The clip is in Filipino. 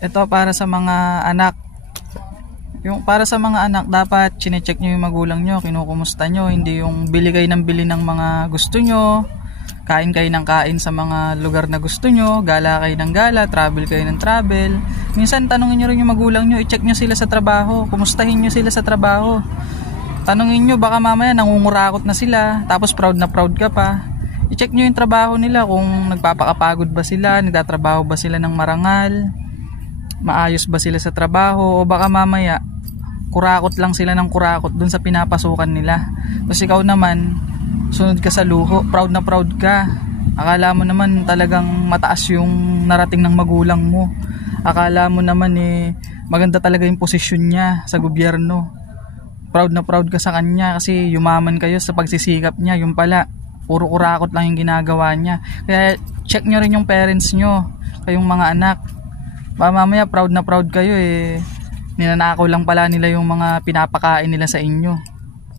Ito para sa mga anak. Yung para sa mga anak, dapat chine-check nyo yung magulang nyo, kinukumusta nyo, hindi yung bili kayo ng bili ng mga gusto nyo, kain kayo ng kain sa mga lugar na gusto nyo, gala kayo ng gala, travel kayo ng travel. Minsan tanungin nyo rin yung magulang nyo, i-check nyo sila sa trabaho, kumustahin nyo sila sa trabaho. Tanungin nyo, baka mamaya nangungurakot na sila, tapos proud na proud ka pa. I-check nyo yung trabaho nila, kung nagpapakapagod ba sila, nagtatrabaho ba sila ng marangal, maayos ba sila sa trabaho, o baka mamaya kurakot lang sila ng kurakot dun sa pinapasukan nila. Tapos ikaw naman, sunod ka sa luho, proud na proud ka. Akala mo naman talagang mataas yung narating ng magulang mo. Akala mo naman maganda talaga yung posisyon niya sa gobyerno. Proud na proud ka sa kanya kasi yumaman kayo sa pagsisikap niya. Yung pala, puro kurakot lang yung ginagawa niya. Kaya check nyo rin yung parents nyo, kayong mga anak. Baka mamaya proud na proud kayo ninanakaw lang pala nila yung mga pinapakain nila sa inyo.